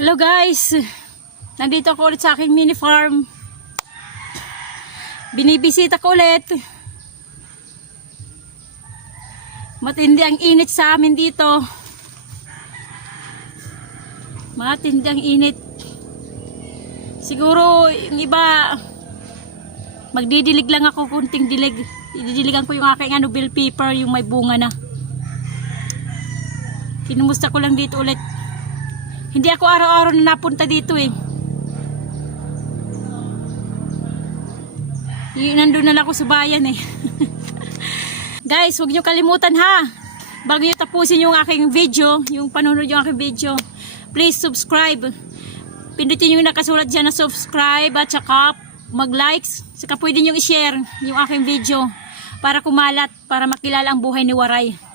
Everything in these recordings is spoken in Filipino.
Hello guys, nandito ako ulit sa aking mini farm. Binibisita ko ulit. Matindi ang init sa amin dito. Matindi ang init. Siguro yung iba magdidilig lang ako, kunting dilig. Ididiligan ko yung aking bell pepper, yung may bunga na. Kinumusta ko lang dito ulit. Hindi ako araw-araw na napunta dito eh. Nandun na lang ako sa bayan eh. Guys, huwag nyo kalimutan ha. Bago nyo tapusin yung aking video, yung panunod yung aking video, please subscribe. Pindutin yung nakasulat dyan na subscribe at saka mag-likes. Saka pwede nyo i-share yung aking video para kumalat, para makilala ang buhay ni Waray.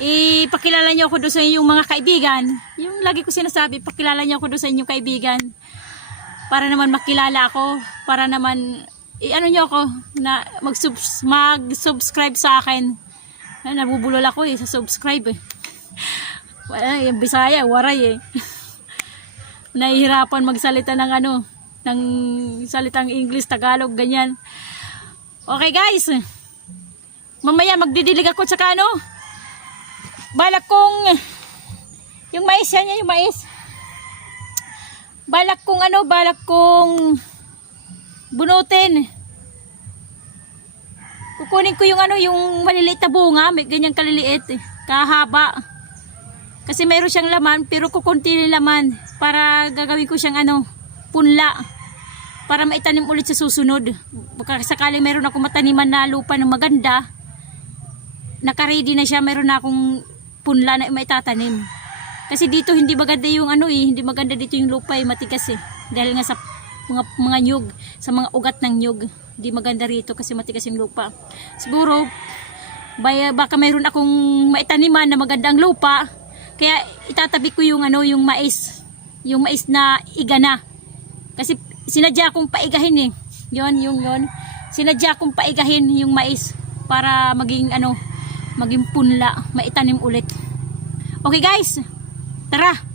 Ipakilala niyo ako doon sa inyong mga kaibigan. Yung lagi ko sinasabi, pakilala niyo ako doon sa inyong kaibigan. Para naman makilala ako, para naman ano niyo ako na mag-subscribe sa akin. Nabubulol ako sa subscribe eh. Wala, yung Bisaya, Waray eh. Nahihirapan magsalita ng ng salitang English, Tagalog, ganyan. Okay guys. Mamaya magdidilig ako tsaka balak kong yung mais yan, yung mais. Balak kong bunutin. Kukunin ko yung yung maliliit na bunga, may ganyang kaliliit kahaba. Kasi mayroon siyang laman, pero kukunti yung laman para gagawin ko siyang punla para maitanim ulit sa susunod. Baka sakaling mayroon ako mataniman na lupa ng maganda, naka-ready na siya, mayroon na akong punla na maitatanim. Kasi dito hindi maganda yung hindi maganda dito yung lupa matigas dahil nga sa mga nyug, sa mga ugat ng nyug. Hindi maganda rito kasi matigas yung lupa. Siguro baka mayroon akong maitaniman na magandang lupa, kaya itatabi ko yung yung mais. Yung mais na igana. Kasi sinadya akong paigahin Yon. Sinadya akong paigahin yung mais para maging maging punla, maitanim ulit. Okay guys, tara!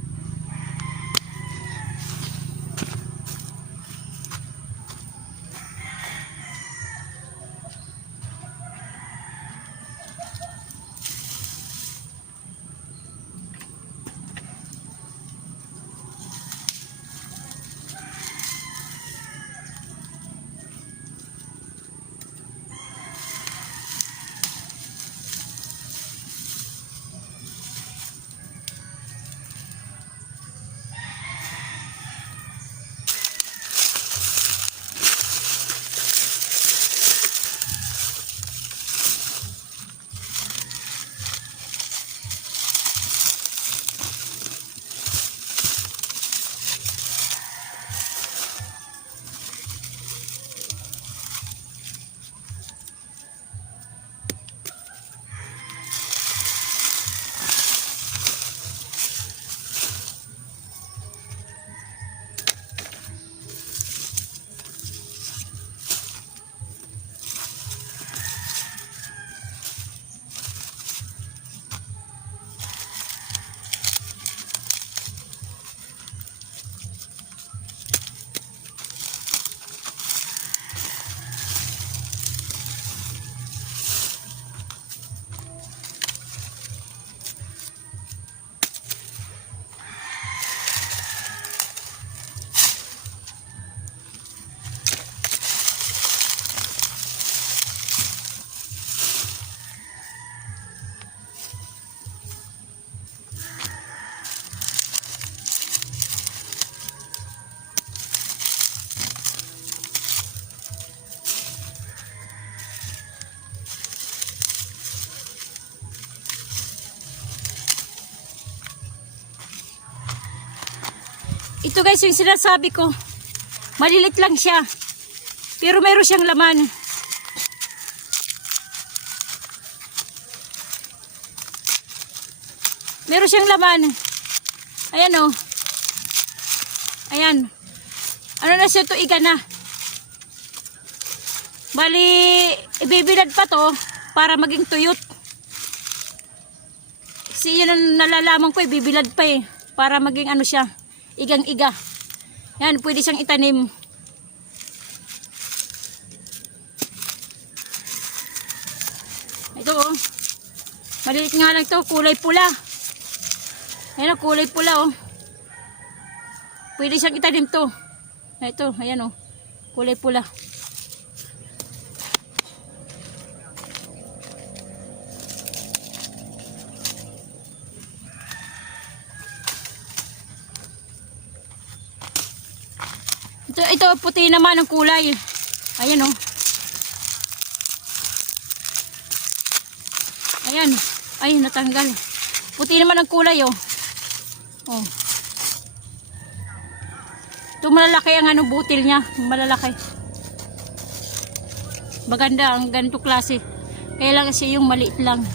Ito guys yung sinasabi ko. Malilit lang siya. Pero mayroon siyang laman. Meron siyang laman. Ayan Ayan. Ano na siya ito? Iga na. Bali, ibibilad pa to para maging tuyot. Kasi yun ang nalalaman ko, ibibilad pa para maging siya. igang-iga. Yan, pwede siyang itanim. Ito oh. Maliit nga lang to, kulay pula. Ayan oh, kulay pula oh. Pwede siyang itanim to. Ito, ayan oh. Kulay pula. Ito puti naman ang kulay. Ayan oh. Ayan. Ay, natanggal. Puti naman ang kulay oh. Oh. Ito malalaki ang ano butil niya, malalaki. Maganda ang ganito klase. Kaya lang kasi yung maliit lang.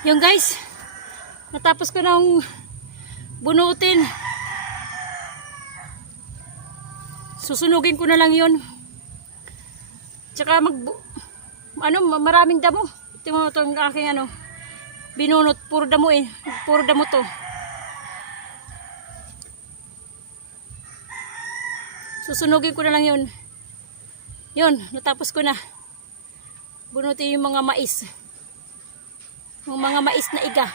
Yung guys, natapos ko nang bunutin. Susunugin ko na lang yun. Tsaka maraming damo. Ito mo itong aking binunot. Puro damo eh. Puro damo to. Susunugin ko na lang yun. Yun, natapos ko na. Bunutin yung mga mais. Yung mga mais na iga.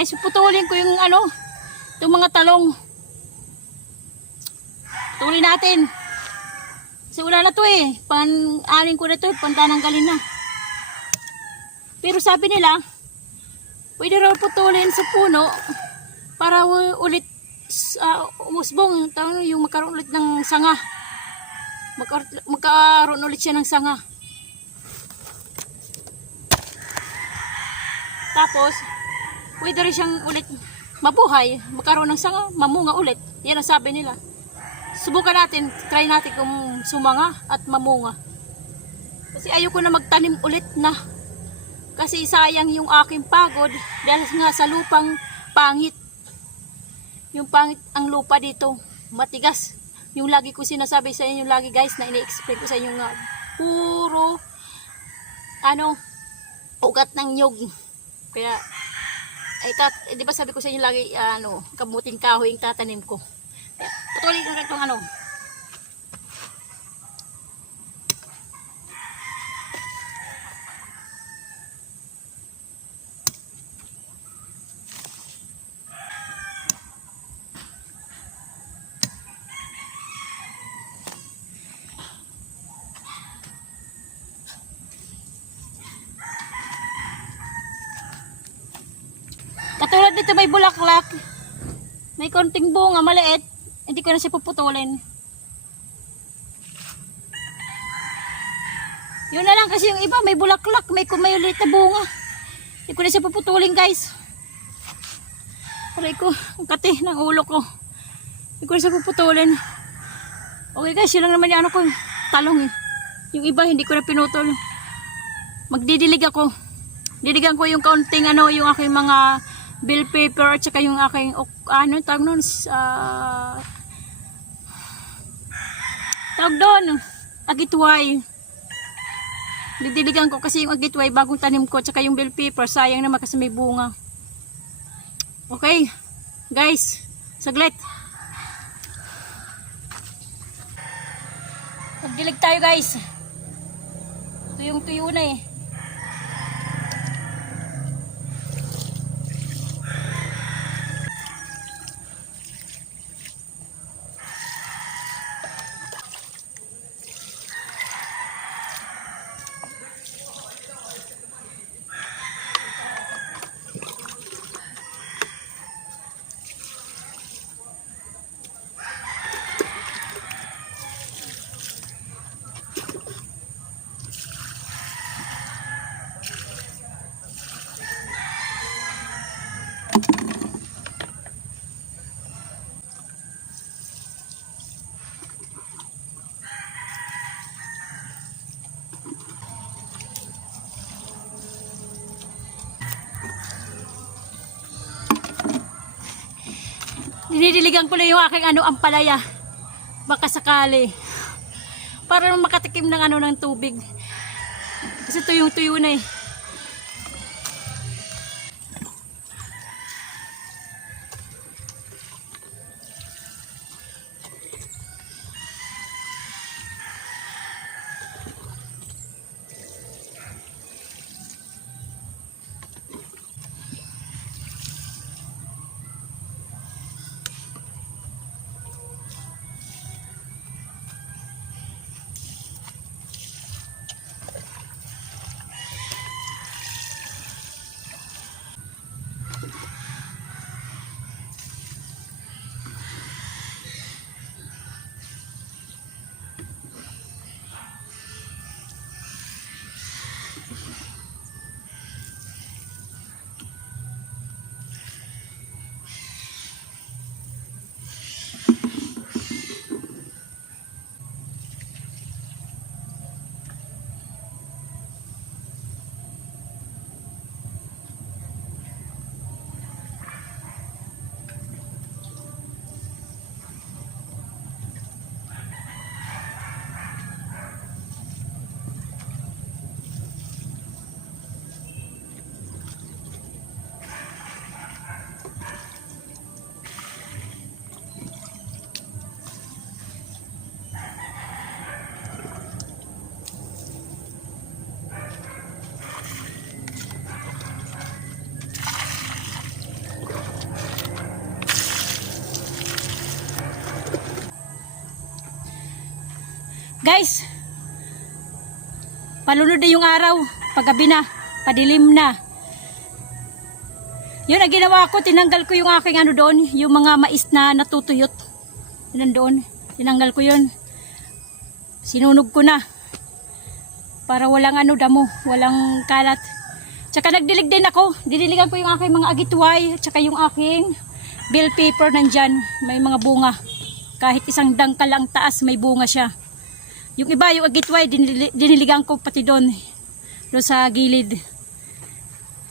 Guys, putulin ko yung ano, itong mga talong. Putulin natin. Kasi wala na to eh. Pan-anin ko na to, pantananggalin na. Pero sabi nila, pwede raw putulin sa puno para ulit umusbong, yung magkaroon ulit ng sanga. Magkaroon ulit siya ng sanga. Tapos, pwede rin siyang ulit mabuhay, magkaroon ng sanga, mamunga ulit. Yan ang sabi nila. Subukan natin, try natin kung sumanga at mamunga. Kasi ayoko na magtanim ulit na. Kasi sayang yung aking pagod dahil nga sa lupang pangit. Yung pangit ang lupa dito, matigas. Yung lagi ko sinasabi sa inyo lagi guys, na ini-explain ko sa inyo nga, puro ugat ng nyog. Kaya di ba sabi ko sa inyo lagi kamuting kahoy yung tatanim ko. Kaya patuloy ko itong katulad dito may bulaklak. May konting bunga, maliit. Hindi ko na siya puputulin. Yun na lang kasi yung iba may bulaklak, may maliit na bunga. Hindi ko na siya puputulin guys. Aray ko, ang kati ng ulo ko. Hindi ko na siya puputulin. Okay guys, yun lang naman yung ko, talong eh. Yung iba hindi ko na pinutol. Magdidilig ako. Diligan ko yung kaunting yung aking mga bell pepper at saka yung aking tawag nun tawag doon agitway. Didiligan ko kasi yung agitway bagong tanim ko at saka yung bell pepper sayang naman kasi may bunga. Okay guys, saglit magdilig tayo guys. Tuyong tuyo na eh. Dinidiligan ko lang yung aking ampalaya. Baka sakali. Para makatikim ng ng tubig. Kasi tuyong-tuyo na eh. Guys, palunod na yung araw, paggabi na, padilim na. Yun ang ginawa ko, tinanggal ko yung aking ano doon, yung mga mais na natutuyot. Yun doon, tinanggal ko yun. Sinunog ko na. Para walang ano damo, walang kalat. Tsaka nagdilig din ako, didiligan ko yung aking mga agitway, tsaka yung aking bell paper nandyan, may mga bunga. Kahit isang dangkal lang taas, may bunga siya. Yung iba, yung agitway, diniligan ko pati doon. Doon sa gilid.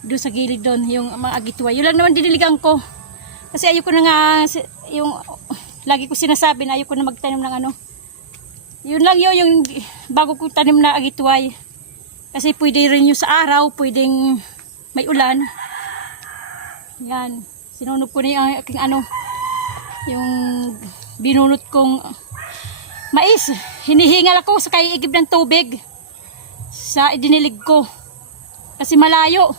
Doon sa gilid doon, yung mga agitway. Yun lang naman diniligan ko. Kasi ayoko na nga, yung, lagi ko sinasabi na ayoko na magtanim ng ano. Yun lang yun, yung bago ko tanim na agitway. Kasi pwede rin yung sa araw, pwedeng may ulan. Yan. Sinunog ko na yung aking ano, yung binunot kong mais. Hinihingal ako sa kaiigib ng tubig sa idinilig ko. Kasi malayo.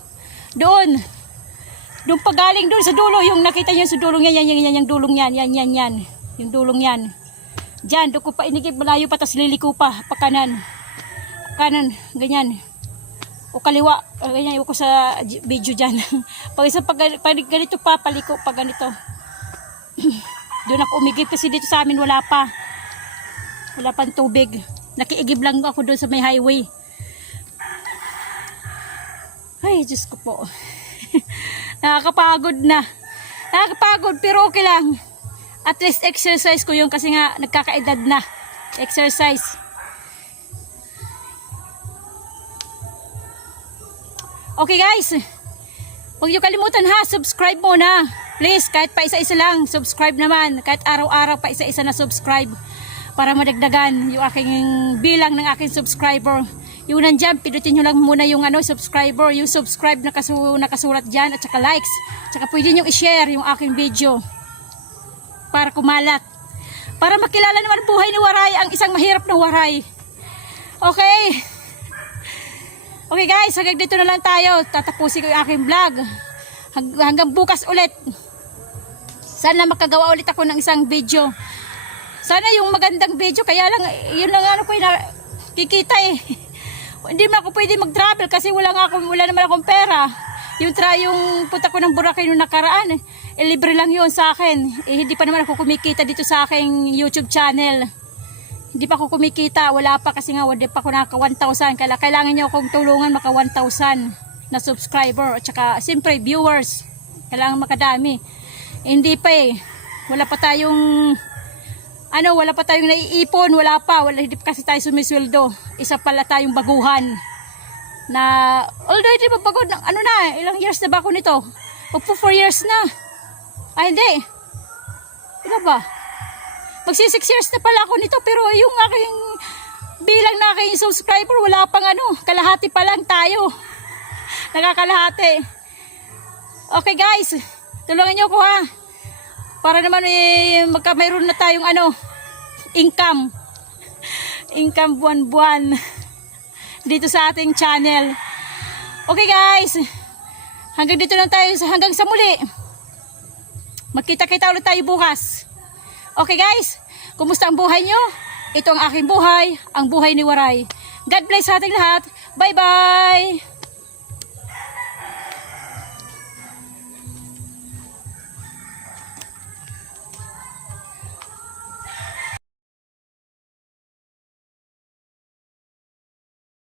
Doon pagaling doon sa dulo, yung nakita niyo sa dulong yan, yan, yung dulong yan, yan. Yung dulong yan. Diyan, doon ko pa inigib, malayo pa, tas liliko pa, pakanan. Kanan, ganyan. O kaliwa, ganyan, iwan ko sa video dyan. pag ganito pa, paliko pa ganito. Doon ako umigib kasi dito sa amin wala pa. Wala pang tubig. Nakiigib lang ako doon sa may highway. Ay, Diyos ko po. Nakakapagod na. Nakakapagod pero okay lang. At least exercise ko yun kasi nga nagkakaedad na. Exercise. Okay guys. Huwag niyo kalimutan ha. Subscribe muna. Please, kahit pa isa-isa lang. Subscribe naman. Kahit araw-araw pa isa-isa na subscribe. Para madagdagan yung aking bilang ng aking subscriber. Yung nandyan, pinutin nyo lang muna yung ano, subscriber, yung subscribe na nakasulat dyan, at saka likes. At saka pwede nyo i-share yung aking video. Para kumalat. Para makilala naman buhay ni Waray, ang isang mahirap na Waray. Okay. Okay guys, hanggang dito na lang tayo. Tatapusin ko yung aking vlog. Hanggang bukas ulit. Sana makagawa ulit ako ng isang video. Sana yung magandang video, kaya lang, yun lang ano ko yung kikita eh. Hindi man ako pwede mag-travel kasi wala naman akong pera. Yung punta ko ng Boracay nung nakaraan, libre lang yun sa akin. Hindi pa naman ako kumikita dito sa aking YouTube channel. Hindi pa ako kumikita, wala pa kasi nga, hindi pa ako naka 1,000. Kailangan nyo akong tulungan maka 1,000 na subscriber. At saka, siyempre, viewers. Kailangan makadami. Hindi pa eh. Wala pa tayong naiipon, hindi pa kasi tayo sumisweldo. Isa pala tayong baguhan. Na, although hindi ba bago, ilang years na ba ako nito? Magpo 4 years na. Ay, hindi. Diba ba? Magsi 6 years na pala ako nito, pero yung aking bilang na aking subscriber, wala pang kalahati pa lang tayo. Nakakalahati. Okay guys, tulungan nyo ko ha. Para naman mayroon na tayong income buwan-buwan dito sa ating channel. Okay guys, hanggang dito lang tayo, hanggang sa muli. Magkita-kita ulit tayo bukas. Okay guys, kumusta ang buhay nyo? Ito ang aking buhay, ang buhay ni Waray. God bless sa ating lahat. Bye bye.